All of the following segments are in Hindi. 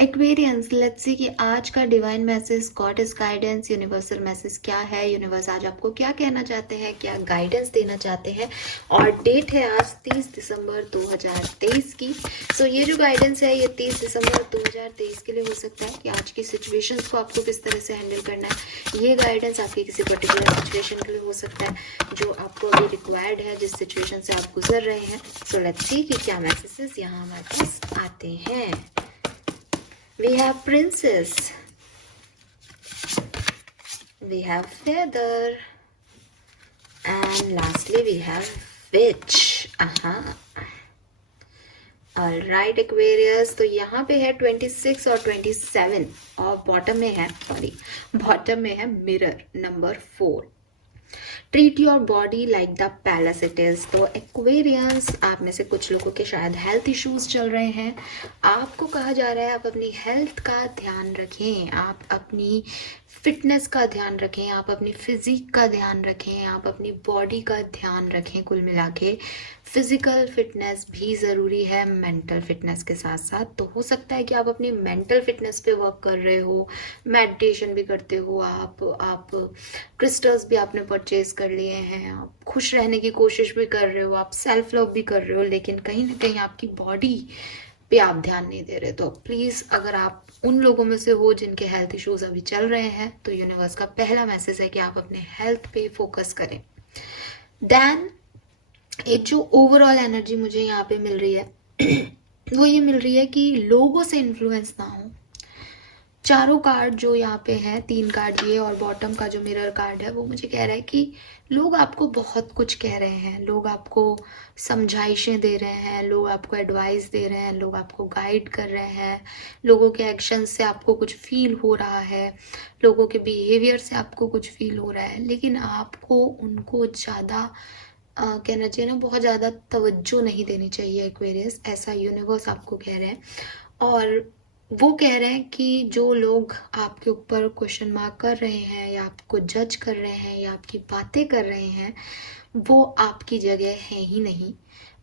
एक्वेरियंस, लेट्स सी कि आज का divine message, goddess guidance, universal message क्या है। यूनिवर्स आज आपको क्या कहना चाहते हैं, क्या गाइडेंस देना चाहते हैं। और डेट है आज 30 दिसंबर 2023 की। सो ये जो गाइडेंस है ये 30 दिसंबर 2023 के लिए हो सकता है कि आज की सिचुएशंस को आपको किस तरह से हैंडल करना है। ये गाइडेंस आपकी किसी पर्टिकुलर सिचुएशन के लिए हो सकता है जो आपको अभी रिक्वायर्ड है, जिस सिचुएशन से आप गुजर रहे हैं। सो लेट्स सी कि क्या मैसेजेस यहाँ हमारे पास आते हैं। We have princess, we have feather, and lastly we have witch. Alright Aquarius, तो यहाँ पे है 26 और 27 और बॉटम में है mirror number 4। Treat your body like the palace it is. तो एक्वेरियंस, आप में से कुछ लोगों के शायद हेल्थ इश्यूज चल रहे हैं। आपको कहा जा रहा है आप अपनी हेल्थ का ध्यान रखें, आप अपनी फिटनेस का ध्यान रखें, आप अपनी फिजिक का ध्यान रखें, आप अपनी बॉडी का ध्यान रखें। कुल मिला के फिजिकल फिटनेस भी ज़रूरी है मेंटल फिटनेस के साथ साथ। तो हो सकता है कि आप अपनी मेंटल फिटनेस पे वर्क कर रहे हो, मेडिटेशन भी करते हो, आप क्रिस्टल्स भी आपने परचेज कर लिए हैं, आप खुश रहने की कोशिश भी कर रहे हो, आप सेल्फ लव भी कर रहे हो, लेकिन कहीं ना कहीं आपकी बॉडी पे आप ध्यान नहीं दे रहे। तो प्लीज़, अगर आप उन लोगों में से हो जिनके हेल्थ इश्यूज अभी चल रहे हैं, तो यूनिवर्स का पहला मैसेज है कि आप अपने हेल्थ पे फोकस करें। देन एक जो ओवरऑल एनर्जी मुझे यहाँ पे मिल रही है वो ये मिल रही है कि लोगों से इन्फ्लुएंस ना हो। चारों कार्ड जो यहाँ पे हैं, 3 कार्ड ये और बॉटम का जो मिरर कार्ड है, वो मुझे कह रहा है कि लोग आपको बहुत कुछ कह रहे हैं, लोग आपको समझाइशें दे रहे हैं, लोग आपको एडवाइस दे रहे हैं, लोग आपको गाइड कर रहे हैं, लोगों के एक्शन से आपको कुछ फील हो रहा है, लोगों के बिहेवियर से आपको कुछ फील हो रहा है, लेकिन आपको उनको ज़्यादा कहना चाहिए ना, बहुत ज़्यादा तवज्जो नहीं देनी चाहिए एक्वेरियस, ऐसा यूनिवर्स आपको कह रहे हैं। और वो कह रहे हैं कि जो लोग आपके ऊपर क्वेश्चन मार्क कर रहे हैं या आपको जज कर रहे हैं या आपकी बातें कर रहे हैं, वो आपकी जगह है ही नहीं,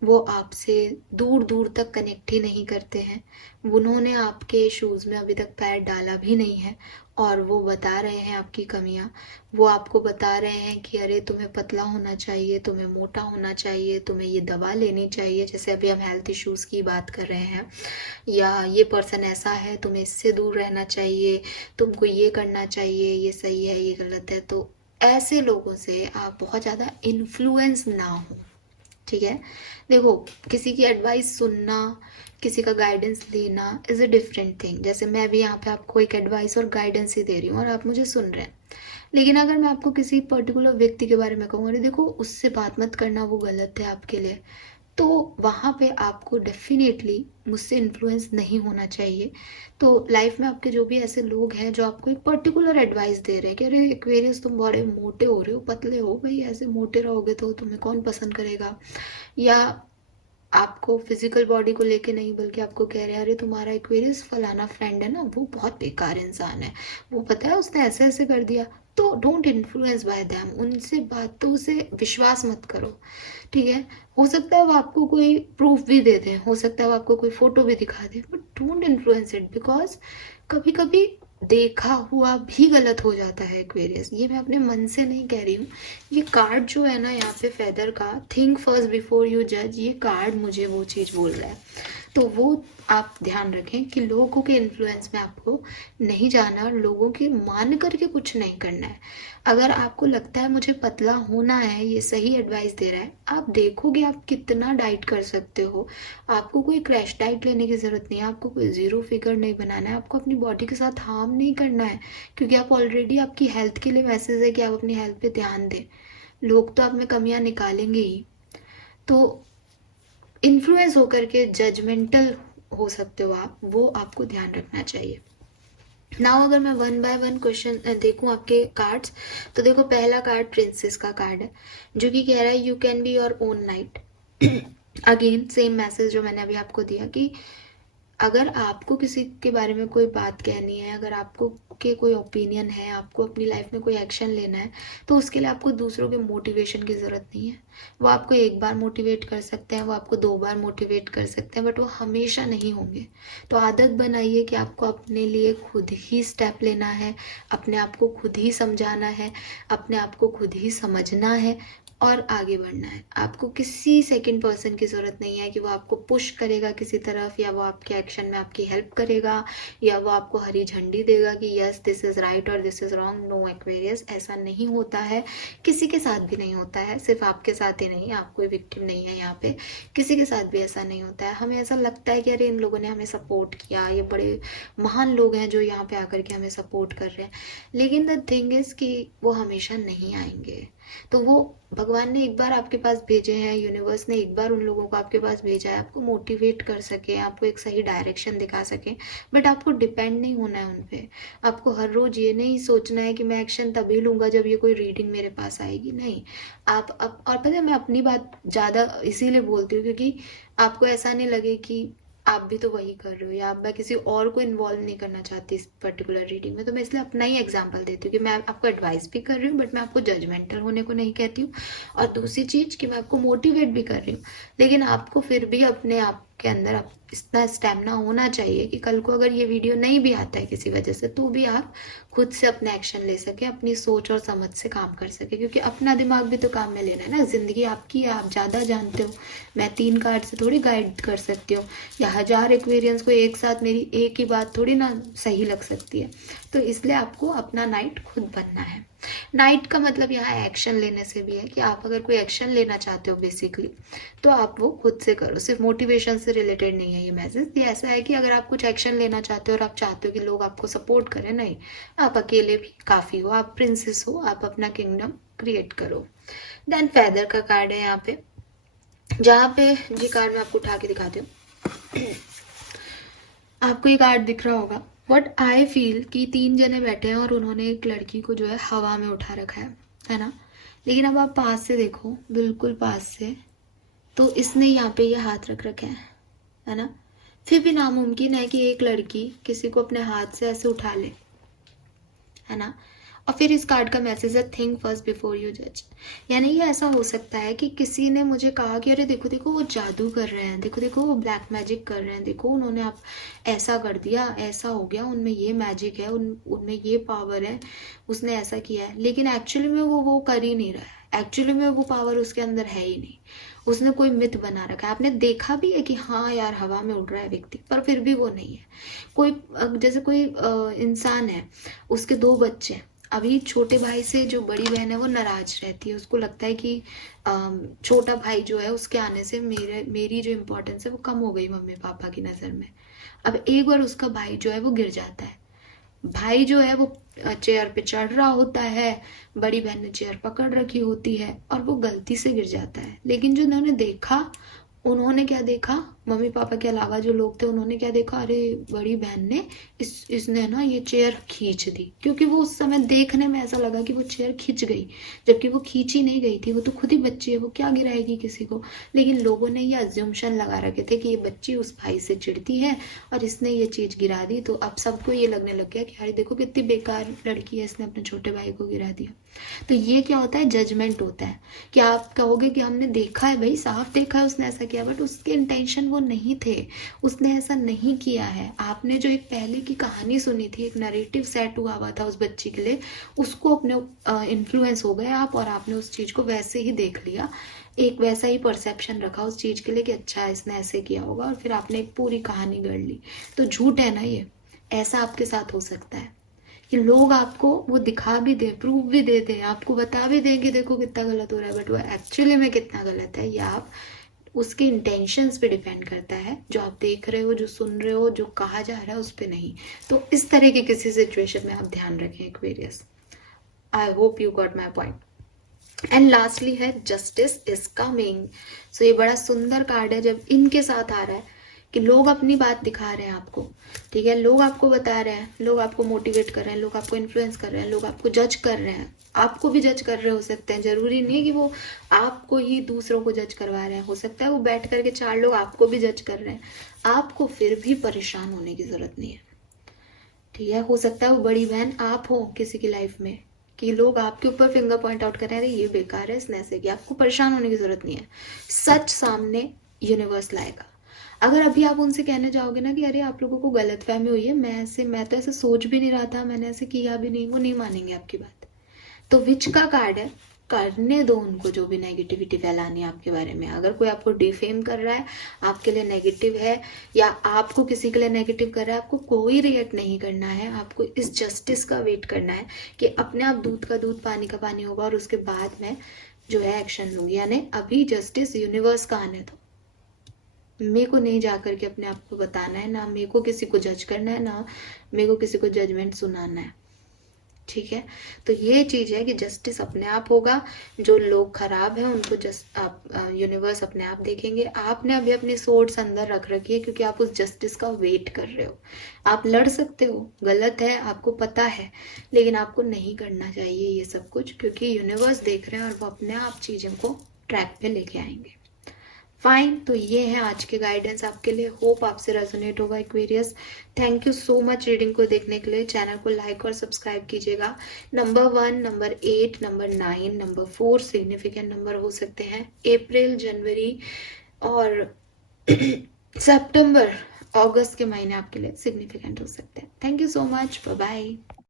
वो आपसे दूर दूर तक कनेक्ट ही नहीं करते हैं, उन्होंने आपके शूज़ में अभी तक पैर डाला भी नहीं है, और वो बता रहे हैं आपकी कमियां। वो आपको बता रहे हैं कि अरे तुम्हें पतला होना चाहिए, तुम्हें मोटा होना चाहिए, तुम्हें ये दवा लेनी चाहिए, जैसे अभी हम हेल्थ इश्यूज़ की बात कर रहे हैं, या ये पर्सन ऐसा है, तुम्हें इससे दूर रहना चाहिए, तुमको ये करना चाहिए, ये सही है, ये गलत है। तो ऐसे लोगों से आप बहुत ज़्यादा इन्फ्लुएंस ना हो, ठीक है। देखो, किसी की एडवाइस सुनना, किसी का गाइडेंस लेना इज़ अ डिफरेंट थिंग। जैसे मैं भी यहाँ पे आपको एक एडवाइस और गाइडेंस ही दे रही हूँ और आप मुझे सुन रहे हैं, लेकिन अगर मैं आपको किसी पर्टिकुलर व्यक्ति के बारे में कहूँ, अरे देखो उससे बात मत करना, वो गलत है आपके लिए, तो वहाँ पे आपको डेफिनेटली मुझसे इन्फ्लुएंस नहीं होना चाहिए। तो लाइफ में आपके जो भी ऐसे लोग हैं जो आपको एक पर्टिकुलर एडवाइस दे रहे हैं कि अरे एक्वेरियस तुम बड़े मोटे हो रहे हो, पतले हो, भाई ऐसे मोटे रहोगे तो तुम्हें कौन पसंद करेगा, या आपको फिजिकल बॉडी को लेके नहीं बल्कि आपको कह रहे हैं अरे तुम्हारा एक्वेरियस फलाना फ्रेंड है ना, वो बहुत बेकार इंसान है, वो पता है उसने ऐसे ऐसे कर दिया। तो डोंट इन्फ्लुएंस बाय दैम, उनसे बातों से विश्वास मत करो, ठीक है। हो सकता है वो आपको कोई प्रूफ भी दे दें, हो सकता है वो आपको कोई फोटो भी दिखा दे, but don't influence it, because कभी कभी देखा हुआ भी गलत हो जाता है एक्वेरियस। ये मैं अपने मन से नहीं कह रही हूँ, ये कार्ड जो है ना यहाँ पे फेदर का, थिंक फर्स्ट बिफोर यू जज, ये कार्ड मुझे वो चीज़ बोल रहा है। तो वो आप ध्यान रखें कि लोगों के इन्फ्लुएंस में आपको नहीं जाना और लोगों की मान करके कुछ नहीं करना है। अगर आपको लगता है मुझे पतला होना है, ये सही एडवाइस दे रहा है, आप देखोगे आप कितना डाइट कर सकते हो। आपको कोई क्रैश डाइट लेने की ज़रूरत नहीं है, आपको कोई ज़ीरो फिगर नहीं बनाना है, आपको अपनी बॉडी के साथ हार्म नहीं करना है, क्योंकि आप ऑलरेडी, आपकी हेल्थ के लिए मैसेज है कि आप अपनी हेल्थ पे ध्यान दें। लोग तो आप में कमियां निकालेंगे ही, तो इन्फ्लुएंस होकर के जजमेंटल हो सकते हो आप, वो आपको ध्यान रखना चाहिए। नाउ अगर मैं वन बाय वन क्वेश्चन देखूं आपके कार्ड्स, तो देखो पहला कार्ड प्रिंसेस का कार्ड है जो कि कह रहा है you can be your own night. Again same message जो मैंने अभी आपको दिया कि अगर आपको किसी के बारे में कोई बात कहनी है, अगर आपको के कोई ओपिनियन है, आपको अपनी लाइफ में कोई एक्शन लेना है, तो उसके लिए आपको दूसरों के मोटिवेशन की ज़रूरत नहीं है। वो आपको एक बार मोटिवेट कर सकते हैं, वो आपको 2 बार मोटिवेट कर सकते हैं, बट वो हमेशा नहीं होंगे। तो आदत बनाइए कि आपको अपने लिए खुद ही स्टेप लेना है, अपने आप को खुद ही समझाना है, अपने आप को खुद ही समझना है और आगे बढ़ना है। आपको किसी सेकंड पर्सन की ज़रूरत नहीं है कि वो आपको पुश करेगा किसी तरफ, या वो आपके एक्शन में आपकी हेल्प करेगा, या वो आपको हरी झंडी देगा कि यस दिस इज़ राइट और this is wrong. No Aquarius, ऐसा नहीं होता है, किसी के साथ भी नहीं होता है। सिर्फ आपके साथ ही नहीं, आप कोई विक्टिम नहीं है यहाँ पे, किसी के साथ भी ऐसा नहीं होता है। हमें ऐसा लगता है कि अरे इन लोगों ने हमें सपोर्ट किया, ये बड़े महान लोग हैं जो यहाँ पे आकर के हमें सपोर्ट कर रहे हैं, लेकिन द थिंग इज़ कि वो हमेशा नहीं आएंगे। तो वो भगवान ने एक बार आपके पास भेजे हैं, यूनिवर्स ने एक बार उन लोगों को आपके पास भेजा है, आपको मोटिवेट कर सके, आपको एक सही डायरेक्शन दिखा सके, बट आपको डिपेंड नहीं होना है उन पे। आपको हर रोज ये नहीं सोचना है कि मैं एक्शन तभी लूँगा जब ये कोई रीडिंग मेरे पास आएगी, नहीं। आप और पता है, मैं अपनी बात ज़्यादा इसीलिए बोलती हूँ क्योंकि आपको ऐसा नहीं लगे कि आप भी तो वही कर रहे हो, या मैं किसी और को इन्वॉल्व नहीं करना चाहती इस पर्टिकुलर रीडिंग में। तो मैं इसलिए अपना ही एग्जांपल देती हूँ कि मैं आपको एडवाइस भी कर रही हूँ, बट मैं आपको जजमेंटल होने को नहीं कहती हूँ। और दूसरी चीज़ कि मैं आपको मोटिवेट भी कर रही हूँ, लेकिन आपको फिर भी अपने आप के अंदर इतना स्टेमिना होना चाहिए कि कल को अगर ये वीडियो नहीं भी आता है किसी वजह से, तो भी आप खुद से अपने एक्शन ले सके, अपनी सोच और समझ से काम कर सके, क्योंकि अपना दिमाग भी तो काम में लेना है ना। जिंदगी आपकी है, आप ज़्यादा जानते हो। मैं 3 कार्ड से थोड़ी गाइड कर सकती हूँ, या 1000 एक्वेरियंस को एक साथ मेरी एक ही बात थोड़ी ना सही लग सकती है। तो इसलिए आपको अपना नाइट खुद बनना है। नाइट का मतलब यहाँ एक्शन लेने से भी है कि आप अगर कोई एक्शन लेना चाहते हो बेसिकली, तो आप वो खुद से करो। सिर्फ मोटिवेशन से रिलेटेड नहीं है ये मैसेज। ये ऐसा है कि अगर आप कुछ एक्शन लेना चाहते हो और आप चाहते हो कि लोग आपको सपोर्ट करें, नहीं, आप अकेले भी काफ़ी हो, आप प्रिंसेस हो, आप अपना किंगडम क्रिएट करो। देन फेदर का कार्ड है यहाँ पे, जहाँ पे ये कार्ड मैं आपको उठा के दिखाती हूँ। आपको ये कार्ड दिख रहा होगा। वट आई फील कि 3 जने बैठे हैं और उन्होंने एक लड़की को जो है हवा में उठा रखा है ना। लेकिन अब आप पास से देखो, बिल्कुल पास से, तो इसने यहाँ पे ये हाथ रख रखे हैं, है ना। फिर भी नामुमकिन है कि एक लड़की किसी को अपने हाथ से ऐसे उठा ले, है ना। और फिर इस कार्ड का मैसेज है थिंक फर्स्ट बिफोर यू जज। यानी ये ऐसा हो सकता है कि किसी ने मुझे कहा कि अरे देखो देखो वो जादू कर रहे हैं, देखो देखो वो ब्लैक मैजिक कर रहे हैं, देखो उन्होंने आप ऐसा कर दिया, ऐसा हो गया, उनमें ये मैजिक है, उनमें ये पावर है, उसने ऐसा किया है। लेकिन एक्चुअली में वो कर ही नहीं रहा है, एक्चुअली में वो पावर उसके अंदर है ही नहीं। उसने कोई मिथ बना रखा है। आपने देखा भी है कि हाँ यार हवा में उड़ रहा है व्यक्ति, पर फिर भी वो नहीं है। कोई जैसे कोई इंसान है, उसके 2 बच्चे हैं। अभी छोटे भाई से जो बड़ी बहन है वो नाराज रहती है, उसको लगता है कि छोटा भाई जो है उसके आने से मेरी जो इम्पोर्टेंस है वो कम हो गई मम्मी पापा की नज़र में। अब एक बार उसका भाई जो है वो गिर जाता है, भाई जो है वो चेयर पे चढ़ रहा होता है, बड़ी बहन ने चेयर पकड़ रखी होती है और वो गलती से गिर जाता है। लेकिन जो उन्होंने देखा, उन्होंने क्या देखा, मम्मी पापा के अलावा जो लोग थे उन्होंने क्या देखा, अरे बड़ी बहन ने इसने ना ये चेयर खींच दी। क्योंकि वो उस समय देखने में ऐसा लगा कि वो चेयर खींच गई, जबकि वो खींची नहीं गई थी, वो तो खुद ही बच्ची है, वो क्या गिराएगी किसी को। लेकिन लोगों ने ये अज्यूमशन लगा रखे थे कि ये बच्ची उस भाई से चिढ़ती है और इसने ये चीज़ गिरा दी। तो अब सबको ये लगने लग गया कि अरे देखो कितनी बेकार लड़की है, इसने अपने छोटे भाई को गिरा दिया। तो ये क्या होता है, जजमेंट होता है कि आप कहोगे कि हमने देखा है भाई, साफ देखा है उसने ऐसा किया, बट उसके इंटेंशन वो नहीं थे, उसने ऐसा नहीं किया है। आपने जो एक पहले की कहानी सुनी थी, एक नरेटिव सेट हुआ था उस बच्ची के लिए, उसको अपने इन्फ्लुएंस हो गए आप, और आपने उस चीज़ को वैसे ही देख लिया, एक वैसा ही परसेप्शन रखा उस चीज़ के लिए कि अच्छा इसने ऐसे किया होगा, और फिर आपने एक पूरी कहानी गढ़ ली। तो झूठ है ना ये, ऐसा आपके साथ हो सकता है कि लोग आपको वो दिखा भी दें, प्रूफ भी दे दें, आपको बता भी दें कि देखो कितना गलत हो रहा है, बट वो एक्चुअली में कितना गलत है, या आप उसके इंटेंशंस पे डिपेंड करता है। जो आप देख रहे हो, जो सुन रहे हो, जो कहा जा रहा है, उस पर नहीं। तो इस तरह की किसी सिचुएशन में आप ध्यान रखें Aquarius. I hope you got my point. And lastly है जस्टिस इज कमिंग। सो ये बड़ा सुंदर कार्ड है जब इनके साथ आ रहा है कि लोग अपनी बात दिखा रहे हैं आपको, ठीक है, लोग आपको बता रहे हैं, लोग आपको मोटिवेट कर रहे हैं, लोग आपको इन्फ्लुएंस कर रहे हैं, लोग आपको जज कर रहे हैं, आपको भी जज कर रहे हो सकते हैं, जरूरी नहीं है कि वो आपको ही दूसरों को जज करवा रहे हैं, हो सकता है वो बैठ करके 4 लोग आपको भी जज कर रहे हैं, आपको फिर भी परेशान होने की जरूरत नहीं है, ठीक है। हो सकता है वो बड़ी बहन आप हो किसी की लाइफ में, कि लोग आपके ऊपर फिंगर पॉइंट आउट कर रहे हैं, अरे ये बेकार है, इसने ऐसे किया, आपको परेशान होने की जरूरत नहीं है, सच सामने यूनिवर्स लाएगा। अगर अभी आप उनसे कहने जाओगे ना कि अरे आप लोगों को गलतफहमी हुई है, मैं तो ऐसे सोच भी नहीं रहा था, मैंने ऐसे किया भी नहीं, वो नहीं मानेंगे आपकी बात। तो विच का कार्ड है, करने दो उनको जो भी नेगेटिविटी फैलानी है आपके बारे में। अगर कोई आपको डिफेम कर रहा है, आपके लिए नेगेटिव है, या आपको किसी के लिए नेगेटिव कर रहा है, आपको कोई रिएक्ट नहीं करना है, आपको इस जस्टिस का वेट करना है कि अपने आप दूध का दूध पानी का पानी होगा, और उसके बाद में जो है एक्शन लूंगी। यानी अभी जस्टिस यूनिवर्स का आने दो, मेरे को नहीं जा करके अपने आप को बताना है, ना मेरे को किसी को जज करना है, ना मेरे को किसी को जजमेंट सुनाना है, ठीक है। तो ये चीज है कि जस्टिस अपने आप होगा, जो लोग खराब हैं उनको जस्ट आप यूनिवर्स अपने आप देखेंगे। आपने अभी अपनी सोच अंदर रख रखी है क्योंकि आप उस जस्टिस का वेट कर रहे हो। आप लड़ सकते हो, गलत है आपको पता है, लेकिन आपको नहीं करना चाहिए ये सब कुछ, क्योंकि यूनिवर्स देख रहे हैं और वो अपने आप चीजों को ट्रैक पे लेके आएंगे। फाइन, तो ये है आज के गाइडेंस आपके लिए, होप आपसे रेजोनेट होगा Aquarius. Thank you so much reading को देखने के लिए, चैनल को लाइक और सब्सक्राइब कीजिएगा। Number 1, number 8, number 9, number 4 significant number हो सकते हैं, अप्रैल, जनवरी और सितंबर, अगस्त के महीने आपके लिए सिग्निफिकेंट हो सकते हैं। Thank you so much, bye bye.